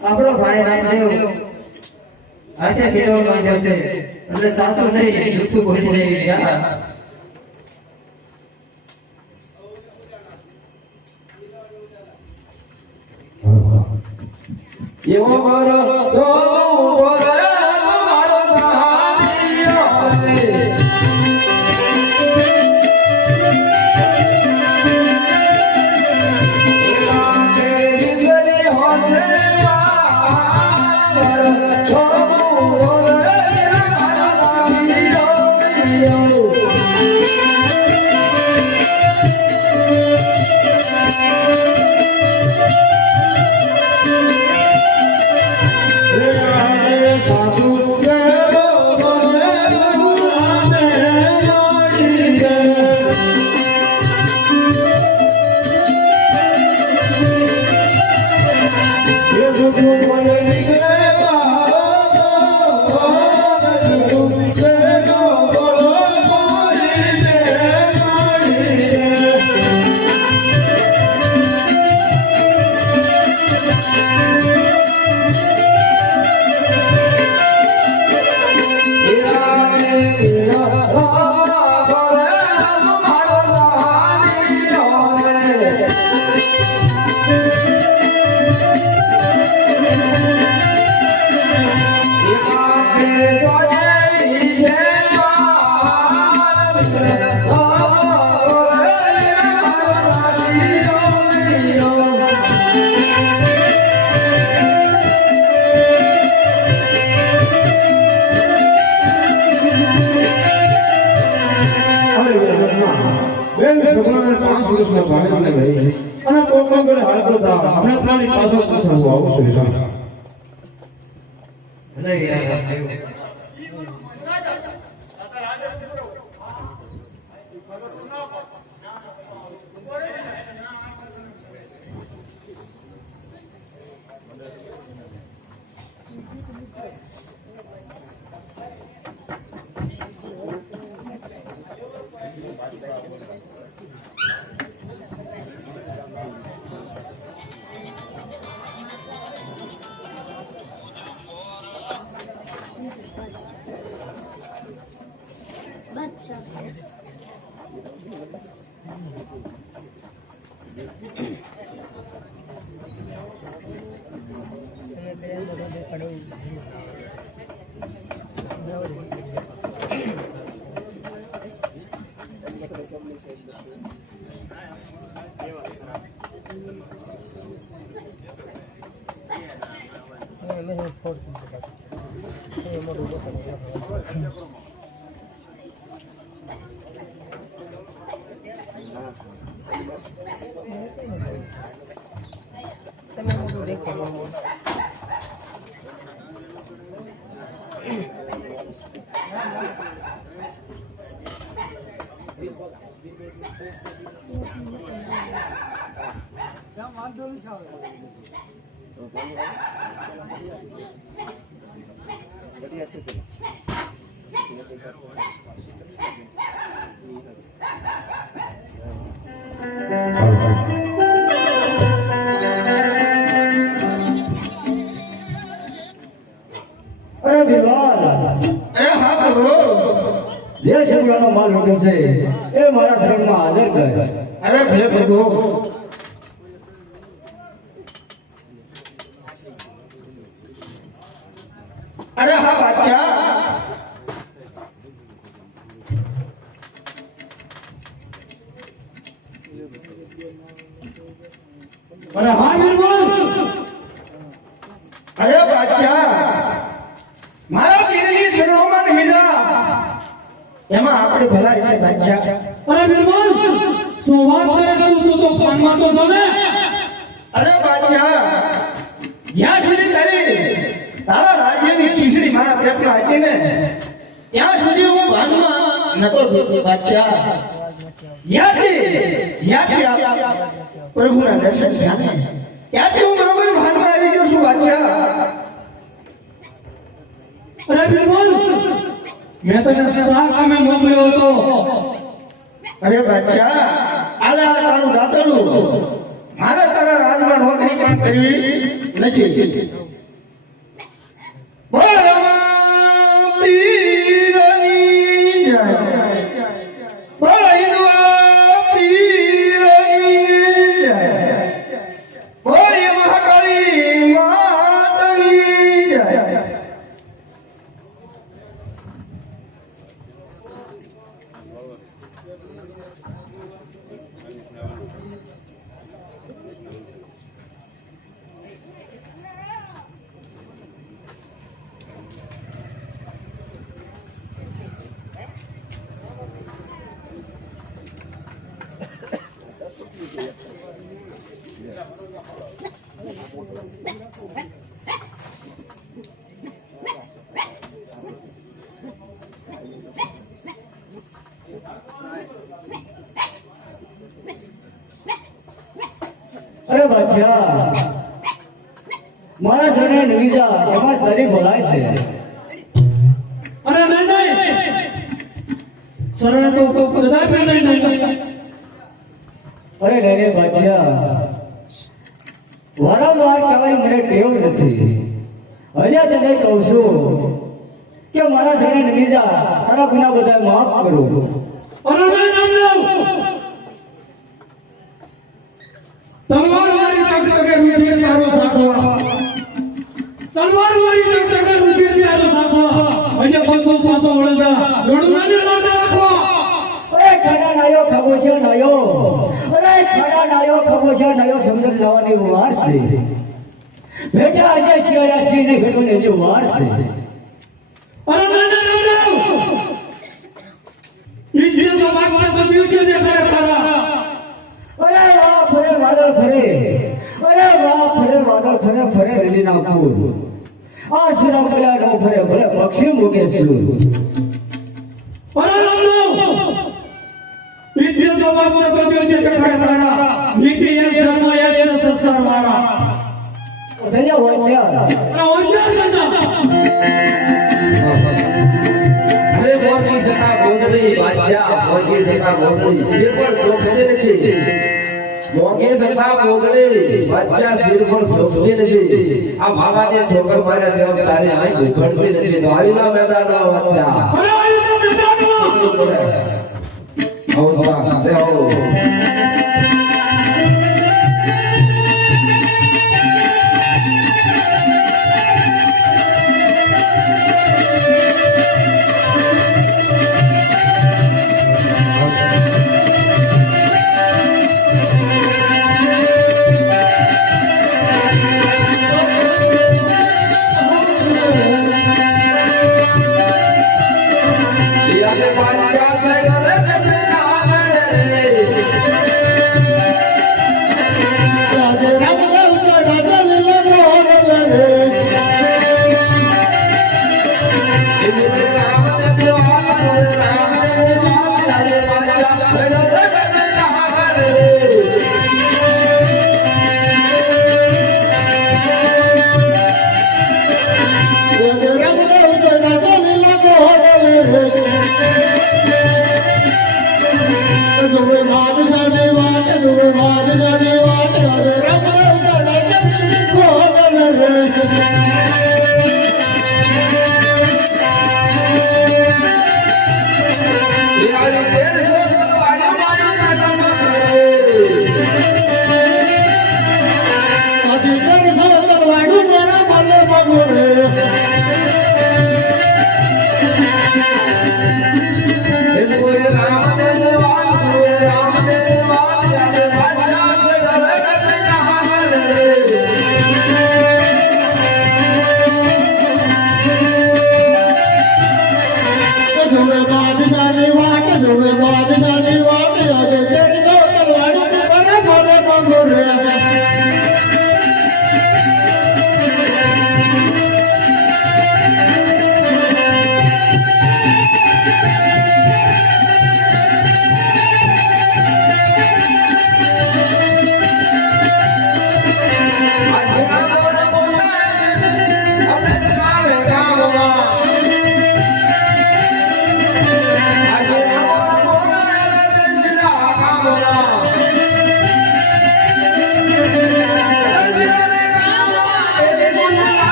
આપણો ભાઈ રામદેવ આજે ફેરવવામાં જશે. એટલે સાસુ થઈ જૂઠું બોલી રહી ગયા એવો બોરે બેન છોકરાને પાંચ વર્ષના ભાઈને લઈ અને પોતાના ગળે હાલતો હતા આપણે તમારી પાછળ પાછળ આવું છું? ઈશાન. નહીં યાર રામદેવ બચ્ચા અરે વિવાદ. અરે હા પ્રભુ. જે છોકરાનો માલ મોટો છે એ મારા શરણમાં હાજર કર. અરે ભલે પ્રભુ અરે હા બાદશાહ અરે હા નિર્મલ અરે બાદશાહ મારા પીરની શરણોમાં નહીં જા એમાં આપણે ભલાઈ છે બાદશાહ અરે નિર્મલ શું વાત કરે છે તું તો છો ને? અરે બાદશાહ જ્યાં સુધી તારી તારા રાજ્યની ખીચડી મારા પેટમાં હતી ને ત્યાં સુધી હું ભાનમાં નતો જોતો બાદશાહ. જ્યાંથી જ્યાંથી પ્રભુના દર્શન થયા ત્યાંથી હું બરોબર ભાનમાં આવી ગયો છું બાદશાહ. અરે બિલકુલ મેં તને શા કામે મોકલ્યો હતો. અરે બાદશાહ આલે આલે તારું દાતણું મારે તારા રાજમાં નોકરી પણ કરવી નથી. બોલ રામ પીરની જય અરે બાદશાહ મારા જોડે નવી જા એમાં તારી ભલાઈ છે. અરે નહીં નહીં શરણે તો કદાચ નહીં નહીં અરે રે બાદશાહ વારંવાર કહેવાની મને ટેવ નથી હજી તને કહું છું કે મારા શરણે નવી તારા ગુના બધા માફ કરો. તલવાર મારી તક જવાની વાર છે. બેટા, આજે શિયા શ્રીને ને જો વાર છે. અરે તો બાપ તો દિવસે દેખાડે અરે વાહ ફરે વાદળ ફરે અરે વાહ ફરે વાદળ ફરે ફરે નદીના પૂર આ સુરા કર્યા નો ફરે ભલે પક્ષી મૂકે સુર અરે રામનો તો દિવસે દેખાડે તારા નીતિ એ ધર્મ એ કરતા અરે મોજી સસા ગોધડી બાદશાહ ગોધડી સિર પર સોફતી નથી મોગે બાદશાહ પર આ ભાવાને ઠોકર માર્યા છે તારે આ ઘડતી નથી. તો આવીલા મેદાનમાં બાદશાહ અરે આયુ તો મેદાનમાં અવસ્થા દેવો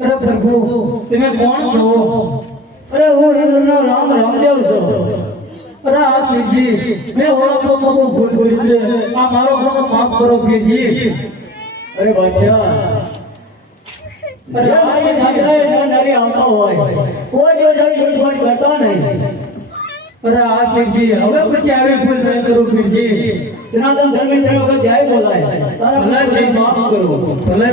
અરે પ્રભુ તમે કોણ છો? અરે હું રુદ્રનો નામ રામદેવ છું. અરે આ મેં ઓળખો બહુ ભૂલ છે. મારો ઘણો માફ કરો અરે બાદશાહ અરે હવે પછી આવી ભૂલ કરું સનાતન ધર્મ ત્રણ વખત જય બોલાય. તારા ભલે માફ કરો. ભલે